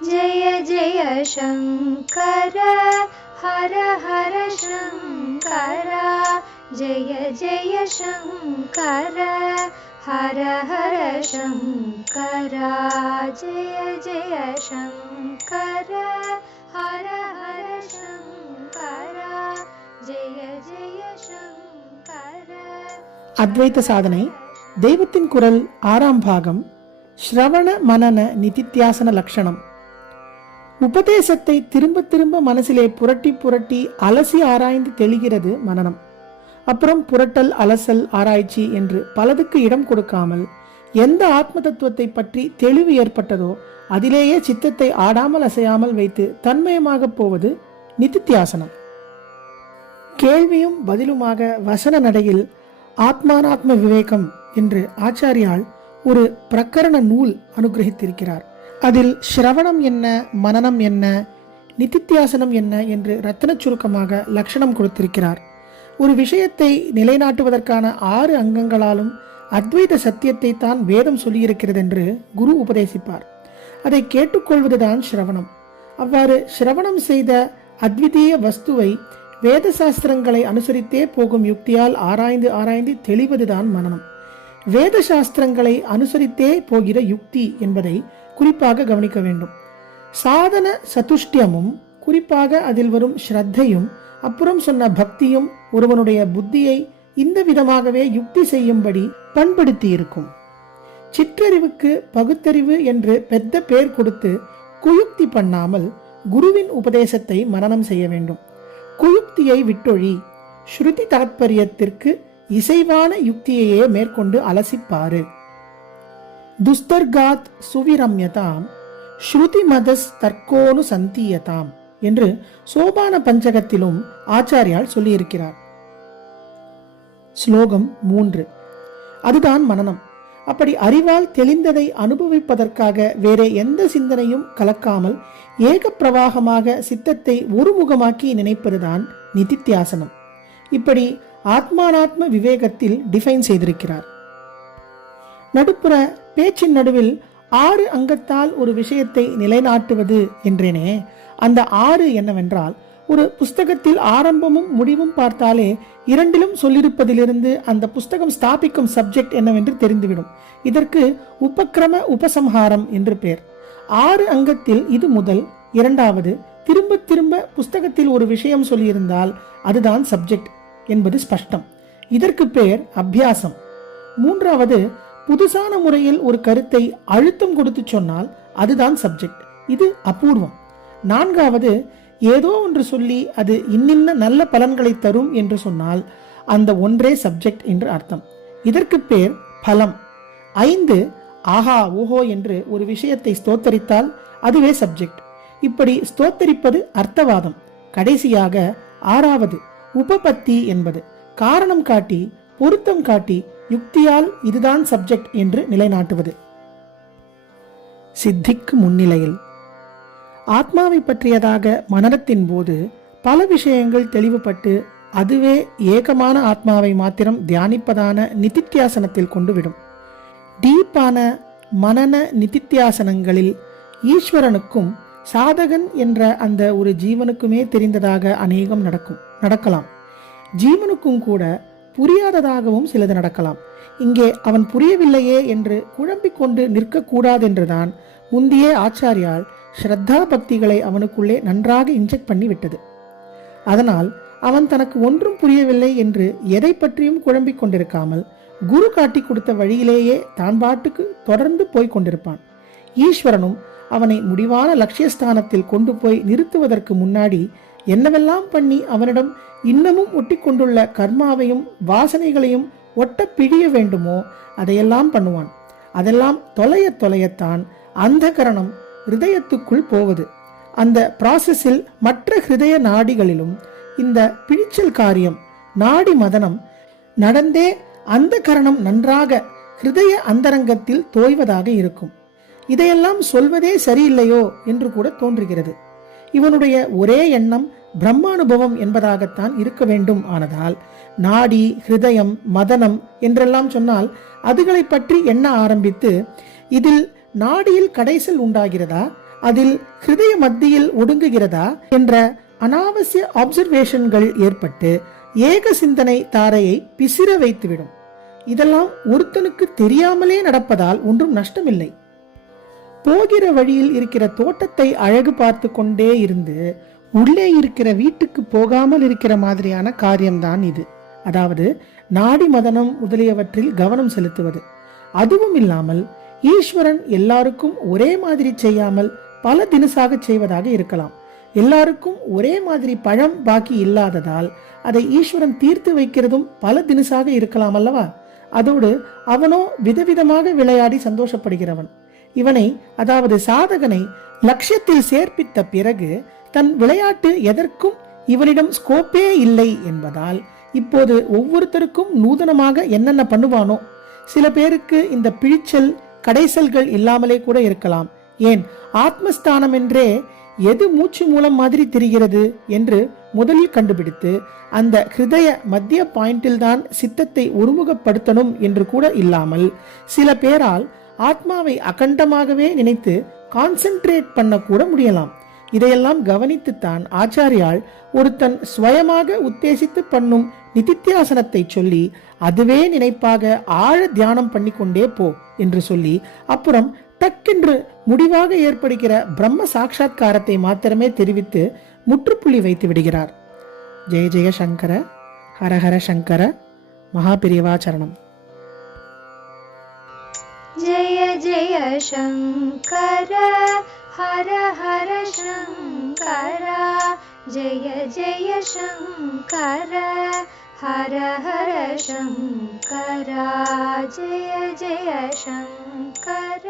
जय जय शङ्कर हर हर शङ्कर जय जय शङ्कर हर हर शङ्कर जय जय शङ्कर हर हर शङ्कर जय जय शङ्कर. அத்வைத சாதனை தெய்வத்தின் குரல் 6ஆம் பாகம் ஸ்ரவண மனன நிதித்தியாசன லட்சணம். உபதேசத்தை திரும்ப திரும்ப மனசிலே புரட்டி புரட்டி அலசி ஆராய்ந்து தெளிகிறது மனனம். அப்புறம் புரட்டல், அலசல், ஆராய்ச்சி என்று பலதுக்கு இடம் கொடுக்காமல் எந்த ஆத்ம தத்துவத்தை பற்றி தெளிவு ஏற்பட்டதோ அதிலேயே சித்தத்தை ஆடாமல் அசையாமல் வைத்து தன்மயமாக போவது நிதித்தியாசனம். கேள்வியும் பதிலுமாக வசன நடையில் ஆத்மானாத்ம விவேகம் என்று ஆச்சாரியால் ஒரு பிரகரண நூல் அனுகிரகித்திருக்கிறார். அதில் ஸ்ரவணம் என்ன, மனனம் என்ன, நிதித்தியாசனம் என்ன என்று ரத்தின சுருக்கமாக லட்சணம் கொடுத்திருக்கிறார். ஒரு விஷயத்தை நிலைநாட்டுவதற்கான 6 அங்கங்களாலும் அத்வைத சத்தியத்தை தான் வேதம் சொல்லியிருக்கிறது என்று குரு உபதேசிப்பார். அதை கேட்டுக்கொள்வதுதான் ஸ்ரவணம். அவ்வாறு ஸ்ரவணம் செய்த அத்விதீய வஸ்துவை வேத சாஸ்திரங்களை அனுசரித்தே போகும் யுக்தியால் ஆராய்ந்து ஆராய்ந்து தெளிவதுதான் மனனம். வேத சாஸ்திரங்களை அனுசரித்தே போகிற யுக்தி என்பதை குறிப்பாக கவனிக்க வேண்டும். சாதன சதுஷ்டியமும் குறிப்பாக அதில் வரும் ஸ்ரத்தையும் அப்புறம் சொன்ன பக்தியும் ஒருவனுடைய புத்தியை இந்த விதமாகவே யுக்தி செய்யும்படி பண்படுத்தி இருக்கும். சிற்றறிவுக்கு பகுத்தறிவு என்று பெத்த பேர் கொடுத்து குயுக்தி பண்ணாமல் குருவின் உபதேசத்தை மனனம் செய்ய வேண்டும். குயுக்தியை விட்டொழி, ஸ்ருதி தாத்பரியத்திற்கு இசைவான யுக்தியையே மேற்கொண்டு அலசிப்பாரு. துஸ்தர்காத் சுவிரம்யதாம் ஸ்ருதி மதஸ் தர்க்கோனு சந்தீயதாம் என்று சோபான பஞ்சகத்திலும் ஆச்சாரியால் சொல்லியிருக்கிறார். ஸ்லோகம் 3. அதுதான் மனனம். அப்படி அறிவால் தெளிந்ததை அனுபவிப்பதற்காக வேற எந்த சிந்தனையும் கலக்காமல் ஏக பிரவாகமாக சித்தத்தை ஒருமுகமாக்கி நினைப்பதுதான் நிதித்தியாசனம். இப்படி ஆத்மானாத்ம விவேகத்தில் டிஃபைன் செய்திருக்கிறார். நடுப்புற பேச்சின் நடுவில் 6 அங்கத்தால் ஒரு விஷயத்தை நிலைநாட்டுவது என்றேனே, அந்த 6 என்னவென்றால், ஒரு புஸ்தகத்தில் ஆரம்பமும் முடிவும் பார்த்தாலே 2லும் சொல்லியிருப்பதிலிருந்து அந்த புஸ்தகம் ஸ்தாபிக்கும் சப்ஜெக்ட் என்னவென்று தெரிந்துவிடும். இதற்கு உபக்கிரம உபசம்ஹாரம் என்று பெயர். 6 அங்கத்தில் இது முதல், 2வது திரும்ப திரும்ப புஸ்தகத்தில் ஒரு விஷயம் சொல்லியிருந்தால் அதுதான் சப்ஜெக்ட் என்பது ஸ்பஷ்டம். இதற்கு பெயர் அபியாசம். 3வது புதுசான முறையில் ஒரு கருத்தை அழுத்தம் கொடுத்து சொன்னால் அதுதான் சப்ஜெக்ட். இது அபூர்வம். 4வது ஏதோ ஒன்று சொல்லி அது இன்னின்ன நல்ல பலன்களை தரும் என்று சொன்னால் அந்த ஒன்றே சப்ஜெக்ட் என்று அர்த்தம். இதற்கு பேர் பலம். 5 ஆஹா ஓஹோ என்று ஒரு விஷயத்தை ஸ்தோத்தரித்தால் அதுவே சப்ஜெக்ட். இப்படி ஸ்தோத்தரிப்பது அர்த்தவாதம். கடைசியாக 6வது உபபத்தி என்பது காரணம் காட்டி பொருத்தம் காட்டி யுக்தியால் இதுதான் சப்ஜெக்ட் என்று நிலைநாட்டுவது. சித்திக்கு முன்னிலையில் ஆத்மாவை பற்றியதாக மனனத்தின் போது பல விஷயங்கள் தெளிவுபட்டு அதுவே ஏகமான ஆத்மாவை மாத்திரம் தியானிப்பதான நிதித்தியாசனத்தில் கொண்டுவிடும். டீப்பான மனன நிதித்தியாசனங்களில் ஈஸ்வரனுக்கும் சாதகன் என்ற அந்த ஒரு ஜீவனுக்குமே தெரிந்ததாக அநேகம் நடக்கலாம். ஜீவனுக்கும் கூட புரியாததாகவும் சிலது நடக்கலாம். இங்கே அவன் புரியவில்லையே என்று குழம்பிக் கொண்டு நிற்கக்கூடாதென்றுதான் முந்திய ஆச்சாரியால் ஸ்ரத்தா பக்திகளை அவனுக்குள்ளே நன்றாக இன்ஜெக்ட் பண்ணி விட்டது. அதனால் அவன் தனக்கு ஒன்றும் புரியவில்லை என்று எதை பற்றியும் குழம்பிக் கொண்டிருக்காமல் குரு காட்டி கொடுத்த வழியிலேயே தான் பாட்டுக்கு தொடர்ந்து போய் கொண்டிருப்பான். ஈஸ்வரனும் அவனை முடிவான லட்சியஸ்தானத்தில் கொண்டு போய் நிறுத்துவதற்கு முன்னாடி என்னவெல்லாம் பண்ணி அவனிடம் இன்னமும் ஒட்டி கொண்டுள்ள கர்மாவையும் வாசனைகளையும் ஒட்ட பிழிய வேண்டுமோ அதையெல்லாம் பண்ணுவான். அதெல்லாம் தொலையத்தான் அந்த கரணம் ஹிருதயத்துக்குள் போவது. அந்த ப்ராசஸில் மற்ற ஹிருதய நாடிகளிலும் இந்த பிழிச்சல் காரியம் நாடி மதனம் நடந்தே அந்த கரணம் நன்றாக ஹிருதய அந்தரங்கத்தில் தோய்வதாக இருக்கும். இதையெல்லாம் சொல்வதே சரியில்லையோ என்று கூட தோன்றுகிறது. இவனுடைய ஒரே எண்ணம் பிரம்மானுபவம் என்பதாகத்தான் இருக்க வேண்டும். ஆனதால் நாடி, ஹிருதயம், மதனம் என்றெல்லாம் சொன்னால் அதுகளை பற்றி எண்ண ஆரம்பித்து இதில் நாடியில் கடைசல் உண்டாகிறதா அதில் ஹிருதய மத்தியில் ஒடுங்குகிறதா என்ற அனாவசிய அப்சர்வேஷன்கள் ஏற்பட்டு ஏக சிந்தனை தாரையை பிசிற வைத்துவிடும். இதெல்லாம் ஒருத்தனுக்கு தெரியாமலே நடப்பதால் ஒன்றும் நஷ்டமில்லை. போகிற வழியில் இருக்கிற தோட்டத்தை அழகு பார்த்து கொண்டே இருந்து உள்ளே இருக்கிற வீட்டுக்கு போகாமல் இருக்கிற மாதிரியான காரியம்தான் இது. அதாவது நாடி மதனம் முதலியவற்றில் கவனம் செலுத்துவது. அதுவும் இல்லாமல் ஈஸ்வரன் எல்லாருக்கும் ஒரே மாதிரி செய்யாமல் பல தினசாக செய்வதாக இருக்கலாம். எல்லாருக்கும் ஒரே மாதிரி பழம் பாக்கி இல்லாததால் அதை ஈஸ்வரன் தீர்த்து வைக்கிறதும் பல தினசாக இருக்கலாம் அல்லவா? அதோடு அவனோ விதவிதமாக விளையாடி சந்தோஷப்படுகிறவன். இவனை, அதாவது சாதகனை லட்சியத்தில் சேர்ப்பித்த பிறகு தன் விளையாட்டு எதற்கும் இவனிடம் ஸ்கோப்பே இல்லை என்பதால் இப்போது ஒவ்வொருத்தருக்கும் நூதனமாக என்னென்ன பண்ணுவானோ. சில பேருக்கு இந்த பிழிச்சல் கடைசல்கள் இல்லாமலே கூட இருக்கலாம். ஏன், ஆத்மஸ்தானம் என்றே எது மூச்சு மூலம் மாதிரி தெரிகிறது என்று முதலில் கண்டுபிடித்து அந்த ஹிருதய மத்திய பாயிண்டில் தான் சித்தத்தை ஒருமுகப்படுத்தணும் என்று கூட இல்லாமல் சில பேரால் ஆத்மாவை அகண்டமாகவே நினைத்து கான்சென்ட்ரேட் பண்ண கூட முடியலாம். இதையெல்லாம் கவனித்துத்தான் ஆச்சாரியால் ஒருத்தன் சுயமாக உத்தேசித்து பண்ணும் நிதித்தியாசனத்தை சொல்லி அதுவே நினைப்பாக ஆழ தியானம் பண்ணிக்கொண்டே போ என்று சொல்லி அப்புறம் டக்கென்று முடிவாக ஏற்படுகிற பிரம்ம சாட்சா்காரத்தை மாத்திரமே தெரிவித்து முற்றுப்புள்ளி வைத்து விடுகிறார். ஜெய ஜெய சங்கர, ஹரஹர சங்கர, மகாபிரிவாச்சரணம். जय जय शङ्कर हर हर शङ्कर, जय जय शङ्कर हर हर शङ्कर, जय जय शङ्कर.